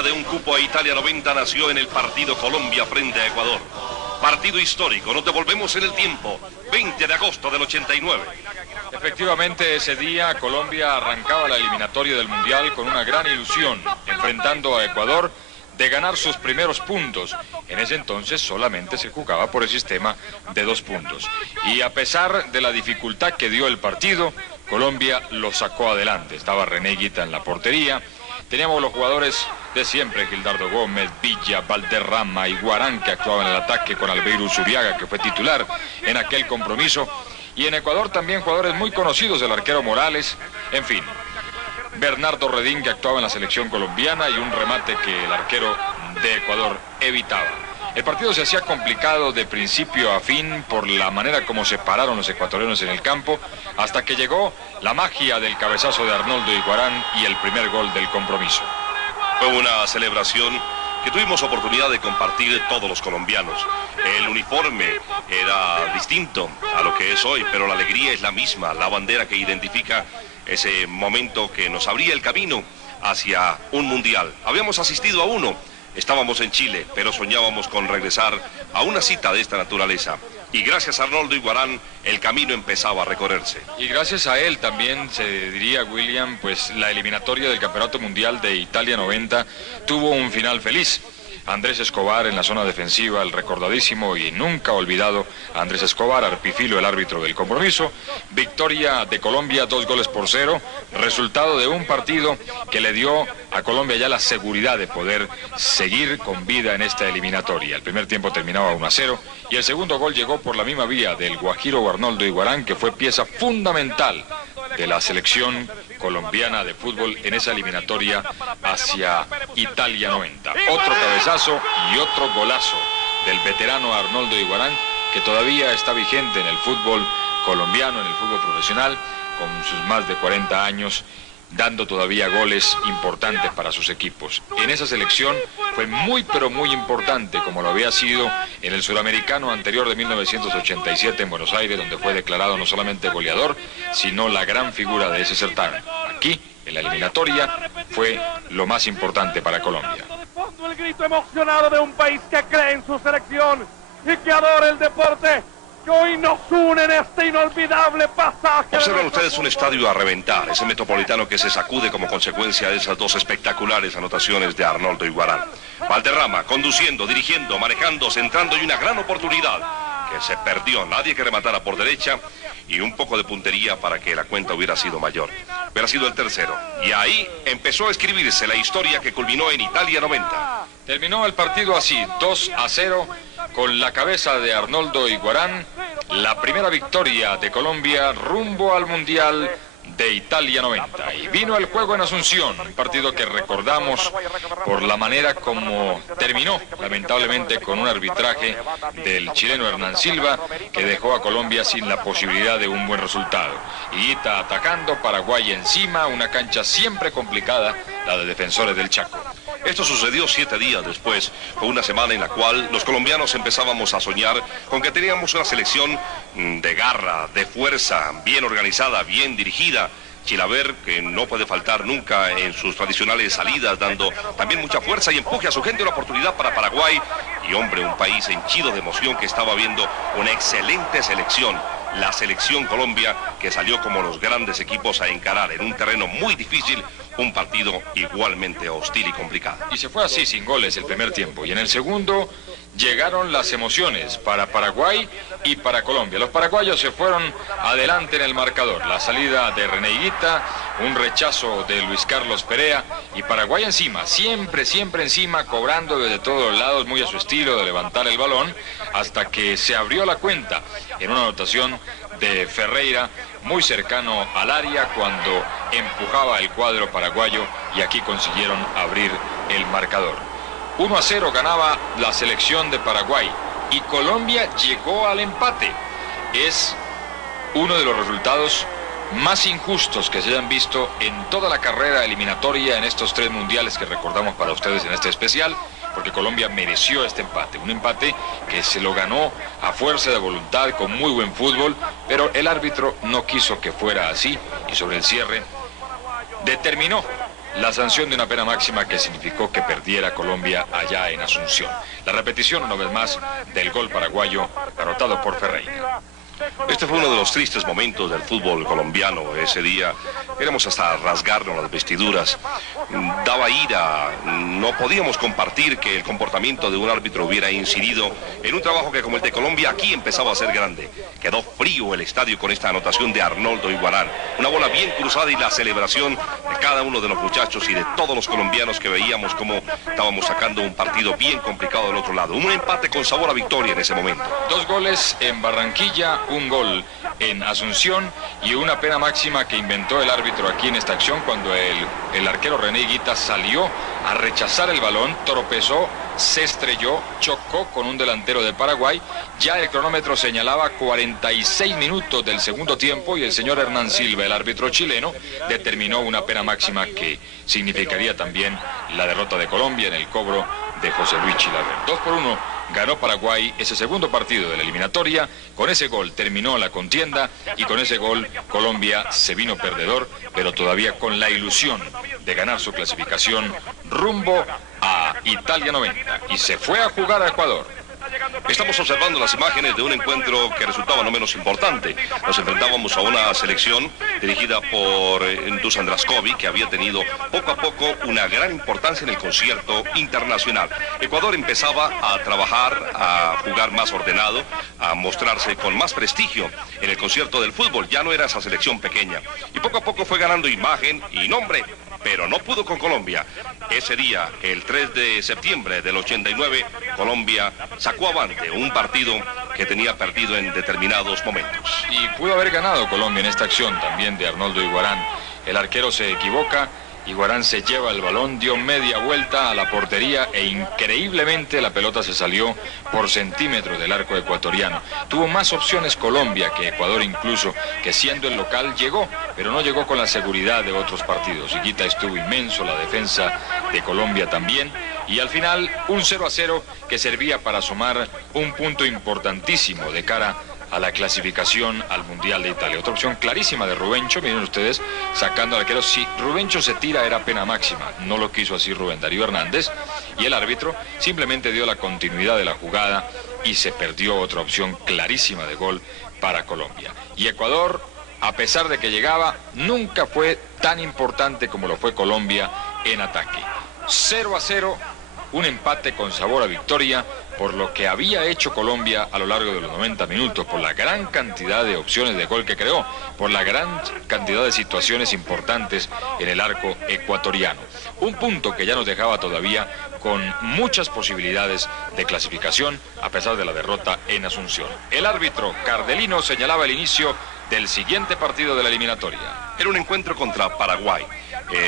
venta de un cupo a Italia 90 nació en el partido Colombia frente a Ecuador. Partido histórico, nos devolvemos en el tiempo, 20 de agosto del 89. Efectivamente, ese día Colombia arrancaba la eliminatoria del Mundial con una gran ilusión, enfrentando a Ecuador de ganar sus primeros puntos. En ese entonces solamente se jugaba por el sistema de 2 puntos. Y a pesar de la dificultad que dio el partido, Colombia lo sacó adelante. Estaba René Higuita en la portería. Teníamos los jugadores de siempre, Gildardo Gómez, Villa, Valderrama y Guarán, que actuaban en el ataque, con Albeiro Zuriaga, que fue titular en aquel compromiso. Y en Ecuador también jugadores muy conocidos, el arquero Morales, en fin. Bernardo Redín, que actuaba en la selección colombiana, y un remate que el arquero de Ecuador evitaba. El partido se hacía complicado de principio a fin por la manera como se pararon los ecuatorianos en el campo, hasta que llegó la magia del cabezazo de Arnoldo Iguarán y el primer gol del compromiso. Fue una celebración que tuvimos oportunidad de compartir todos los colombianos. El uniforme era distinto a lo que es hoy, pero la alegría es la misma, la bandera que identifica ese momento que nos abría el camino hacia un mundial. Habíamos asistido a uno. Estábamos en Chile, pero soñábamos con regresar a una cita de esta naturaleza. Y gracias a Arnoldo Iguarán, el camino empezaba a recorrerse. Y gracias a él también, se diría, William, pues la eliminatoria del Campeonato Mundial de Italia 90 tuvo un final feliz. Andrés Escobar en la zona defensiva, el recordadísimo y nunca olvidado Andrés Escobar, Arpifilo, el árbitro del compromiso. Victoria de Colombia, 2-0, resultado de un partido que le dio a Colombia ya la seguridad de poder seguir con vida en esta eliminatoria. El primer tiempo terminaba 1-0 y el segundo gol llegó por la misma vía del guajiro Arnoldo Iguarán, que fue pieza fundamental de la selección colombiana de fútbol en esa eliminatoria hacia Italia 90. Otro cabezazo y otro golazo del veterano Arnoldo Iguarán, que todavía está vigente en el fútbol colombiano, en el fútbol profesional, con sus más de 40 años, dando todavía goles importantes para sus equipos. En esa selección fue muy pero muy importante, como lo había sido en el suramericano anterior de 1987 en Buenos Aires, donde fue declarado no solamente goleador, sino la gran figura de ese certamen. Aquí, en la eliminatoria, fue lo más importante para Colombia. El grito emocionado de un país que cree en su selección y que adora el deporte, que hoy nos une en este inolvidable pasaje. Observan ustedes un estadio a reventar, ese Metropolitano que se sacude como consecuencia de esas dos espectaculares anotaciones de Arnoldo Iguarán. Valderrama conduciendo, dirigiendo, manejando, centrando, y una gran oportunidad que se perdió. Nadie que rematara por derecha y un poco de puntería para que la cuenta hubiera sido mayor. Hubiera sido el tercero. Y ahí empezó a escribirse la historia que culminó en Italia 90. Terminó el partido así, 2-0, con la cabeza de Arnoldo Iguarán, la primera victoria de Colombia rumbo al Mundial de Italia 90. Y vino el juego en Asunción, un partido que recordamos por la manera como terminó, lamentablemente, con un arbitraje del chileno Hernán Silva, que dejó a Colombia sin la posibilidad de un buen resultado. Higuita atacando, Paraguay encima, una cancha siempre complicada, la de Defensores del Chaco. Esto sucedió 7 días después, fue una semana en la cual los colombianos empezábamos a soñar con que teníamos una selección de garra, de fuerza, bien organizada, bien dirigida. Chilaver, que no puede faltar nunca en sus tradicionales salidas, dando también mucha fuerza y empuje a su gente, una oportunidad para Paraguay. Y hombre, un país henchido de emoción que estaba viendo una excelente selección. La selección Colombia, que salió como los grandes equipos a encarar en un terreno muy difícil un partido igualmente hostil y complicado. Y se fue así, sin goles, el primer tiempo. Y en el segundo llegaron las emociones para Paraguay y para Colombia. Los paraguayos se fueron adelante en el marcador. La salida de René Higuita, un rechazo de Luis Carlos Perea, y Paraguay encima, siempre encima, cobrando desde todos lados, muy a su estilo de levantar el balón, hasta que se abrió la cuenta en una anotación de Ferreira, muy cercano al área, cuando empujaba el cuadro paraguayo, y aquí consiguieron abrir el marcador. 1-0 ganaba la selección de Paraguay y Colombia llegó al empate. Es uno de los resultados más injustos que se hayan visto en toda la carrera eliminatoria en estos 3 mundiales que recordamos para ustedes en este especial, porque Colombia mereció este empate, un empate que se lo ganó a fuerza de voluntad, con muy buen fútbol, pero el árbitro no quiso que fuera así, y sobre el cierre determinó la sanción de una pena máxima que significó que perdiera Colombia allá en Asunción. La repetición, una vez más, del gol paraguayo anotado por Ferreira. Este fue uno de los tristes momentos del fútbol colombiano. Ese día éramos hasta rasgarnos las vestiduras. Daba ira. No podíamos compartir que el comportamiento de un árbitro hubiera incidido en un trabajo que, como el de Colombia, aquí empezaba a ser grande. Quedó frío el estadio con esta anotación de Arnoldo Iguarán. Una bola bien cruzada y la celebración de cada uno de los muchachos y de todos los colombianos que veíamos cómo estábamos sacando un partido bien complicado del otro lado. Un empate con sabor a victoria en ese momento. 2 goles en Barranquilla, un gol en Asunción y una pena máxima que inventó el árbitro aquí en esta acción cuando el arquero René Higuita salió a rechazar el balón, tropezó, se estrelló, chocó con un delantero de Paraguay. Ya el cronómetro señalaba 46 minutos del segundo tiempo y el señor Hernán Silva, el árbitro chileno, determinó una pena máxima que significaría también la derrota de Colombia en el cobro de José Luis Chilavert. 2-1 ganó Paraguay ese segundo partido de la eliminatoria. Con ese gol terminó la contienda y con ese gol Colombia se vino perdedor, pero todavía con la ilusión de ganar su clasificación rumbo a Italia 90 y se fue a jugar a Ecuador. Estamos observando las imágenes de un encuentro que resultaba no menos importante. Nos enfrentábamos a una selección dirigida por Dusan Draskovic, que había tenido poco a poco una gran importancia en el concierto internacional. Ecuador empezaba a trabajar, a jugar más ordenado, a mostrarse con más prestigio en el concierto del fútbol. Ya no era esa selección pequeña. Y poco a poco fue ganando imagen y nombre, pero no pudo con Colombia. Ese día, el 3 de septiembre del 89, Colombia sacó avante un partido que tenía perdido en determinados momentos. Y pudo haber ganado Colombia en esta acción también de Arnoldo Iguarán. El arquero se equivoca, Iguarán se lleva el balón, dio media vuelta a la portería e increíblemente la pelota se salió por centímetros del arco ecuatoriano. Tuvo más opciones Colombia que Ecuador incluso, que siendo el local llegó, pero no llegó con la seguridad de otros partidos. Higuita estuvo inmenso, la defensa de Colombia también. Y al final un 0-0 que servía para sumar un punto importantísimo de cara a la clasificación al Mundial de Italia. Otra opción clarísima de Rubencho, miren ustedes, sacando al arquero. Si Rubencho se tira era pena máxima, no lo quiso así Rubén Darío Hernández y el árbitro simplemente dio la continuidad de la jugada y se perdió otra opción clarísima de gol para Colombia. Y Ecuador, a pesar de que llegaba, nunca fue tan importante como lo fue Colombia en ataque. 0-0, un empate con sabor a victoria por lo que había hecho Colombia a lo largo de los 90 minutos, por la gran cantidad de opciones de gol que creó, por la gran cantidad de situaciones importantes en el arco ecuatoriano. Un punto que ya nos dejaba todavía con muchas posibilidades de clasificación a pesar de la derrota en Asunción. El árbitro Cardelino señalaba el inicio del siguiente partido de la eliminatoria. Era un encuentro contra Paraguay.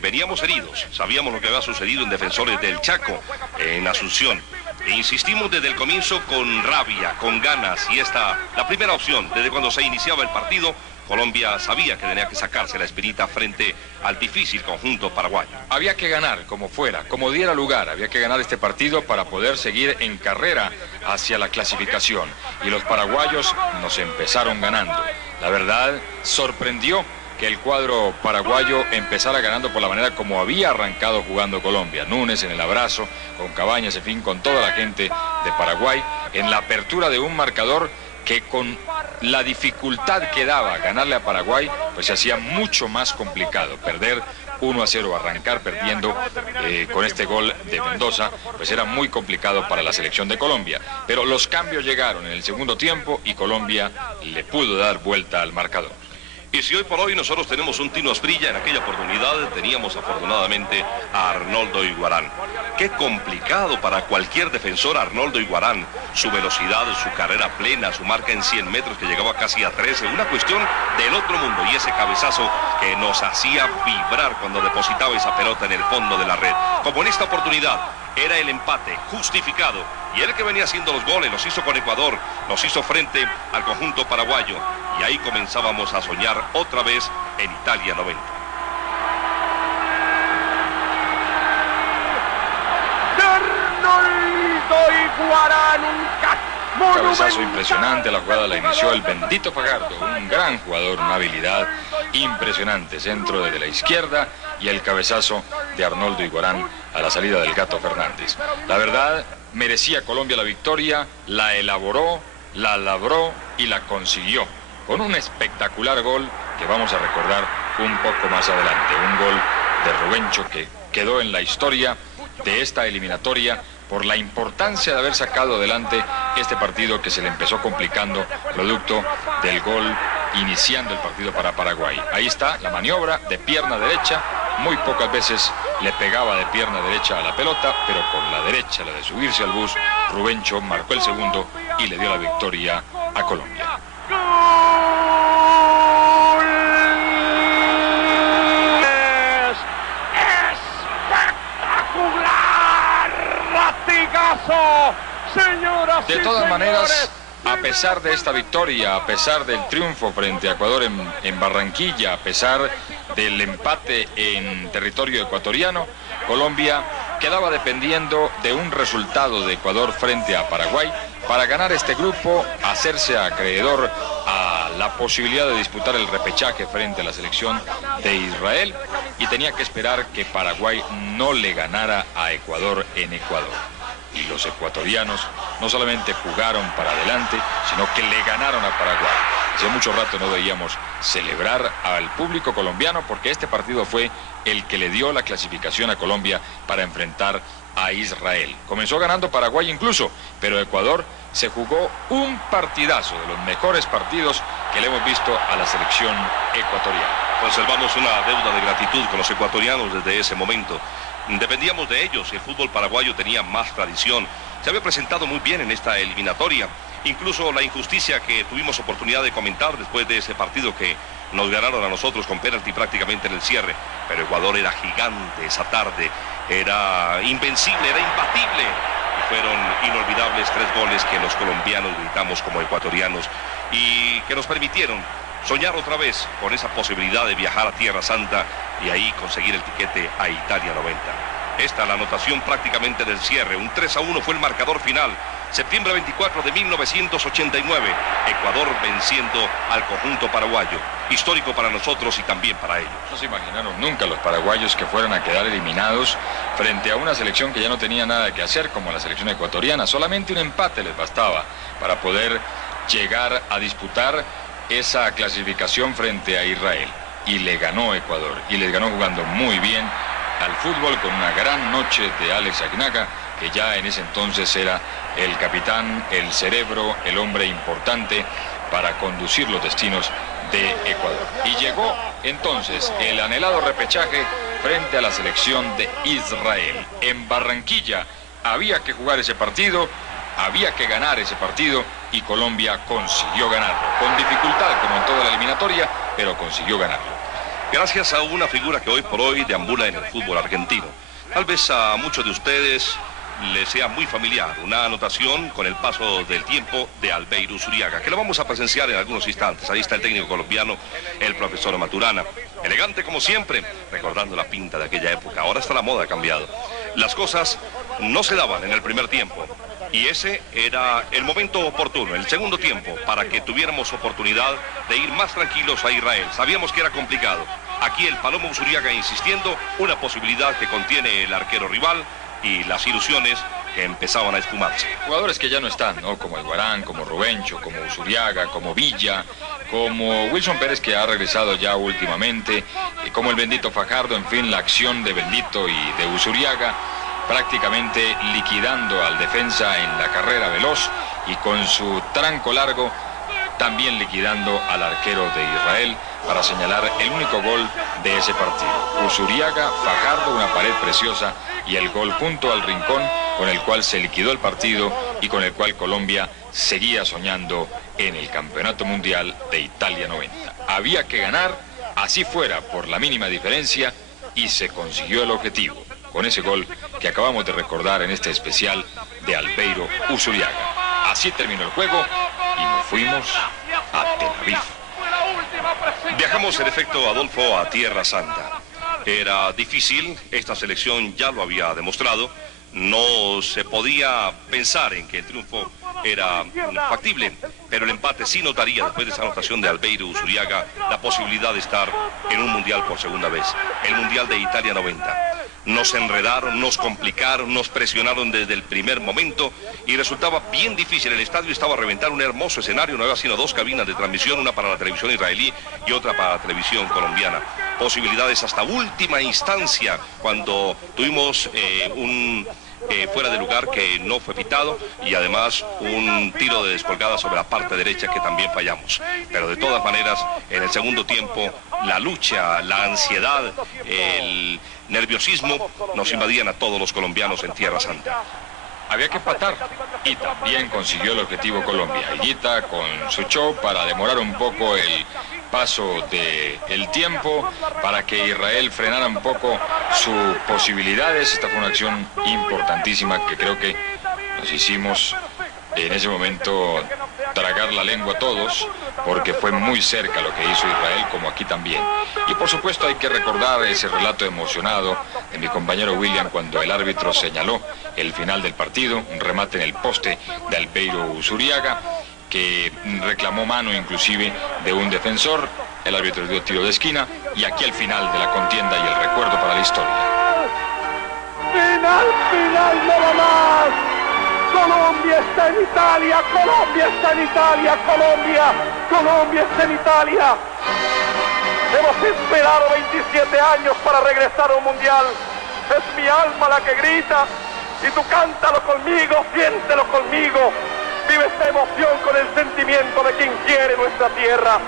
Veníamos heridos, sabíamos lo que había sucedido en Defensores del Chaco, en Asunción. E insistimos desde el comienzo con rabia, con ganas, y la primera opción, desde cuando se iniciaba el partido, Colombia sabía que tenía que sacarse la espinita frente al difícil conjunto paraguayo. Había que ganar como fuera, como diera lugar, había que ganar este partido para poder seguir en carrera hacia la clasificación. Y los paraguayos nos empezaron ganando. La verdad, sorprendió que el cuadro paraguayo empezara ganando por la manera como había arrancado jugando Colombia. Núñez en el abrazo, con Cabañas, en fin, con toda la gente de Paraguay, en la apertura de un marcador que con la dificultad que daba ganarle a Paraguay, pues se hacía mucho más complicado. Perder 1-0, arrancar perdiendo con este gol de Mendoza, pues era muy complicado para la selección de Colombia. Pero los cambios llegaron en el segundo tiempo y Colombia le pudo dar vuelta al marcador. Y si hoy por hoy nosotros tenemos un Tino Asprilla, en aquella oportunidad teníamos afortunadamente a Arnoldo Iguarán. Qué complicado para cualquier defensor Arnoldo Iguarán. Su velocidad, su carrera plena, su marca en 100 metros que llegaba casi a 13. Una cuestión del otro mundo. Y ese cabezazo que nos hacía vibrar cuando depositaba esa pelota en el fondo de la red. Como en esta oportunidad era el empate justificado. Y él que venía haciendo los goles, los hizo con Ecuador, los hizo frente al conjunto paraguayo. Y ahí comenzábamos a soñar otra vez en Italia 90. Arnoldo Iguarán, un Un cabezazo impresionante, la jugada la inició el bendito Fajardo, un gran jugador, una habilidad impresionante, centro desde la izquierda y el cabezazo de Arnoldo Iguarán a la salida del Gato Fernández. La verdad, merecía Colombia la victoria, la elaboró, la labró y la consiguió, con un espectacular gol que vamos a recordar un poco más adelante, un gol de Rubencho que quedó en la historia de esta eliminatoria por la importancia de haber sacado adelante este partido que se le empezó complicando producto del gol iniciando el partido para Paraguay. Ahí está la maniobra de pierna derecha, muy pocas veces le pegaba de pierna derecha a la pelota, pero con la derecha, la de subirse al bus, Rubencho marcó el segundo y le dio la victoria a Colombia. De todas maneras, a pesar de esta victoria, a pesar del triunfo frente a Ecuador en Barranquilla, a pesar del empate en territorio ecuatoriano, Colombia quedaba dependiendo de un resultado de Ecuador frente a Paraguay para ganar este grupo, hacerse acreedor a la posibilidad de disputar el repechaje frente a la selección de Israel, y tenía que esperar que Paraguay no le ganara a Ecuador en Ecuador. Y los ecuatorianos no solamente jugaron para adelante, sino que le ganaron a Paraguay. Hace mucho rato no veíamos celebrar al público colombiano porque este partido fue el que le dio la clasificación a Colombia para enfrentar a Israel. Comenzó ganando Paraguay incluso, pero Ecuador se jugó un partidazo, de los mejores partidos que le hemos visto a la selección ecuatoriana. Conservamos una deuda de gratitud con los ecuatorianos desde ese momento. Dependíamos de ellos y el fútbol paraguayo tenía más tradición. Se había presentado muy bien en esta eliminatoria. Incluso la injusticia que tuvimos oportunidad de comentar después de ese partido que nos ganaron a nosotros con penalti prácticamente en el cierre. Pero Ecuador era gigante esa tarde, era invencible, era imbatible. Y fueron inolvidables 3 goles que los colombianos gritamos como ecuatorianos y que nos permitieron soñar otra vez con esa posibilidad de viajar a Tierra Santa y ahí conseguir el tiquete a Italia 90. Esta la anotación prácticamente del cierre. Un 3-1 fue el marcador final. Septiembre 24 de 1989. Ecuador venciendo al conjunto paraguayo. Histórico para nosotros y también para ellos. No se imaginaron nunca los paraguayos que fueran a quedar eliminados frente a una selección que ya no tenía nada que hacer como la selección ecuatoriana. Solamente un empate les bastaba para poder llegar a disputar esa clasificación frente a Israel. Y le ganó Ecuador. Y les ganó jugando muy bien al fútbol, con una gran noche de Alex Aguinaga, que ya en ese entonces era el capitán, el cerebro, el hombre importante para conducir los destinos de Ecuador. Y llegó entonces el anhelado repechaje frente a la selección de Israel. En Barranquilla había que jugar ese partido, había que ganar ese partido y Colombia consiguió ganarlo. Con dificultad, como en toda la eliminatoria, pero consiguió ganarlo. Gracias a una figura que hoy por hoy deambula en el fútbol argentino. Tal vez a muchos de ustedes les sea muy familiar, una anotación con el paso del tiempo de Albeiro Usuriaga, que lo vamos a presenciar en algunos instantes. Ahí está el técnico colombiano, el profesor Maturana. Elegante como siempre, recordando la pinta de aquella época. Ahora está la moda, ha cambiado. Las cosas no se daban en el primer tiempo. Y ese era el momento oportuno, el segundo tiempo, para que tuviéramos oportunidad de ir más tranquilos a Israel. Sabíamos que era complicado. Aquí el Palomo Usuriaga insistiendo, una posibilidad que contiene el arquero rival y las ilusiones que empezaban a esfumarse. Jugadores que ya no están, ¿no? Como Iguarán, como Rubencho, como Usuriaga, como Villa, como Wilson Pérez, que ha regresado ya últimamente, como el bendito Fajardo, en fin, la acción de Bendito y de Usuriaga, prácticamente liquidando al defensa en la carrera veloz y con su tranco largo también liquidando al arquero de Israel para señalar el único gol de ese partido. Usuriaga, Fajardo, una pared preciosa y el gol junto al rincón con el cual se liquidó el partido y con el cual Colombia seguía soñando en el Campeonato Mundial de Italia 90. Había que ganar, así fuera por la mínima diferencia, y se consiguió el objetivo con ese gol que acabamos de recordar en este especial de Albeiro Usuriaga. Así terminó el juego y nos fuimos a Tel Aviv. Viajamos en efecto, Adolfo, a Tierra Santa. Era difícil, esta selección ya lo había demostrado. no se podía pensar en que el triunfo era factible, pero el empate sí nos daría, después de esa anotación de Albeiro Usuriaga, la posibilidad de estar en un mundial por segunda vez, el Mundial de Italia 90. Nos enredaron, nos complicaron, nos presionaron desde el primer momento y resultaba bien difícil. El estadio estaba a reventar, un hermoso escenario, no había sino dos cabinas de transmisión, una para la televisión israelí y otra para la televisión colombiana. Posibilidades hasta última instancia, cuando tuvimos un fuera de lugar que no fue pitado y además un tiro de descolgada sobre la parte derecha que también fallamos. Pero de todas maneras, en el segundo tiempo, la lucha, la ansiedad, el nerviosismo nos invadían a todos los colombianos en Tierra Santa. Había que empatar y también consiguió el objetivo Colombia. Higuita con su show para demorar un poco el paso del tiempo, para que Israel frenara un poco sus posibilidades. Esta fue una acción importantísima que creo que nos hicimos en ese momento tragar la lengua a todos, porque fue muy cerca lo que hizo Israel, como aquí también. Y por supuesto hay que recordar ese relato emocionado de mi compañero William cuando el árbitro señaló el final del partido, un remate en el poste de Albeiro Usuriaga, que reclamó mano inclusive de un defensor. El árbitro dio tiro de esquina y aquí el final de la contienda y el recuerdo para la historia. Final nada más. Colombia está en Italia, Colombia está en Italia, Colombia está en Italia. Hemos esperado 27 años para regresar a un mundial. Es mi alma la que grita y tú cántalo conmigo, siéntelo conmigo. Vive esta emoción con el sentimiento de quien quiere nuestra tierra,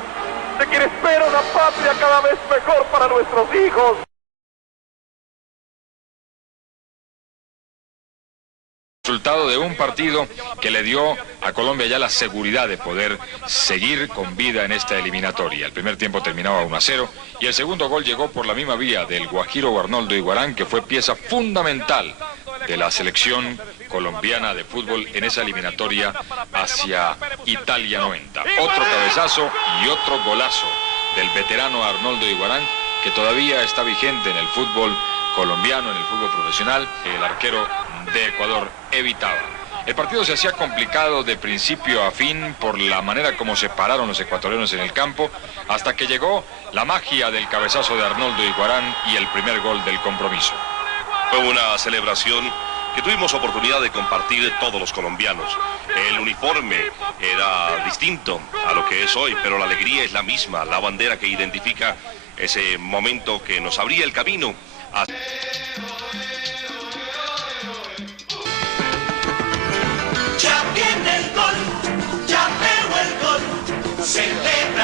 de quien espera una patria cada vez mejor para nuestros hijos. Resultado de un partido que le dio a Colombia ya la seguridad de poder seguir con vida en esta eliminatoria. El primer tiempo terminaba 1-0 y el segundo gol llegó por la misma vía del guajiro Arnoldo Iguarán, que fue pieza fundamental de la selección colombiana de fútbol en esa eliminatoria hacia Italia 90. Otro cabezazo y otro golazo del veterano Arnoldo Iguarán, que todavía está vigente en el fútbol colombiano, en el fútbol profesional. El arquero de Ecuador evitaba. El partido se hacía complicado de principio a fin por la manera como se pararon los ecuatorianos en el campo, hasta que llegó la magia del cabezazo de Arnoldo Iguarán y el primer gol del compromiso. Fue una celebración que tuvimos oportunidad de compartir todos los colombianos. El uniforme era distinto a lo que es hoy, pero la alegría es la misma, la bandera que identifica ese momento que nos abría el camino a...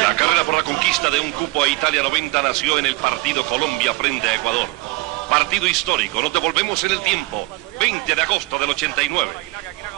La carrera por la conquista de un cupo a Italia 90 nació en el partido Colombia frente a Ecuador. Partido histórico, nos devolvemos en el tiempo, 20 de agosto del 89.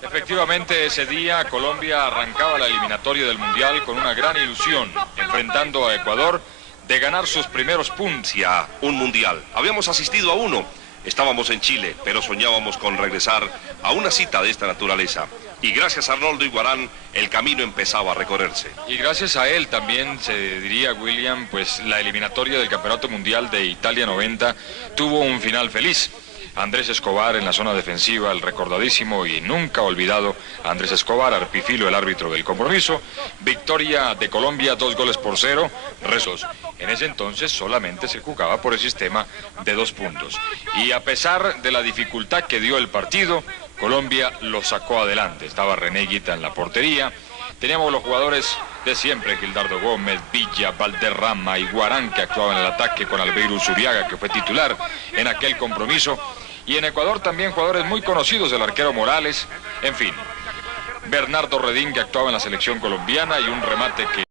Efectivamente, ese día Colombia arrancaba la eliminatoria del Mundial con una gran ilusión, enfrentando a Ecuador de ganar sus primeros puntos. A un Mundial. Habíamos asistido a uno, estábamos en Chile, pero soñábamos con regresar a una cita de esta naturaleza. Y gracias a Arnoldo Iguarán, el camino empezaba a recorrerse. Y gracias a él también, se diría William, pues la eliminatoria del Campeonato Mundial de Italia 90 tuvo un final feliz. Andrés Escobar en la zona defensiva, el recordadísimo y nunca olvidado Andrés Escobar, Arpifilo, el árbitro del compromiso. Victoria de Colombia, 2-0. Rezos. En ese entonces solamente se jugaba por el sistema de 2 puntos. Y a pesar de la dificultad que dio el partido, Colombia lo sacó adelante. Estaba René Higuita en la portería. Teníamos los jugadores de siempre, Gildardo Gómez, Villa, Valderrama, Iguarán, que actuaba en el ataque, con Albeiro Usuriaga, que fue titular en aquel compromiso. Y en Ecuador también jugadores muy conocidos, el arquero Morales, en fin. Bernardo Redín, que actuaba en la selección colombiana, y un remate que...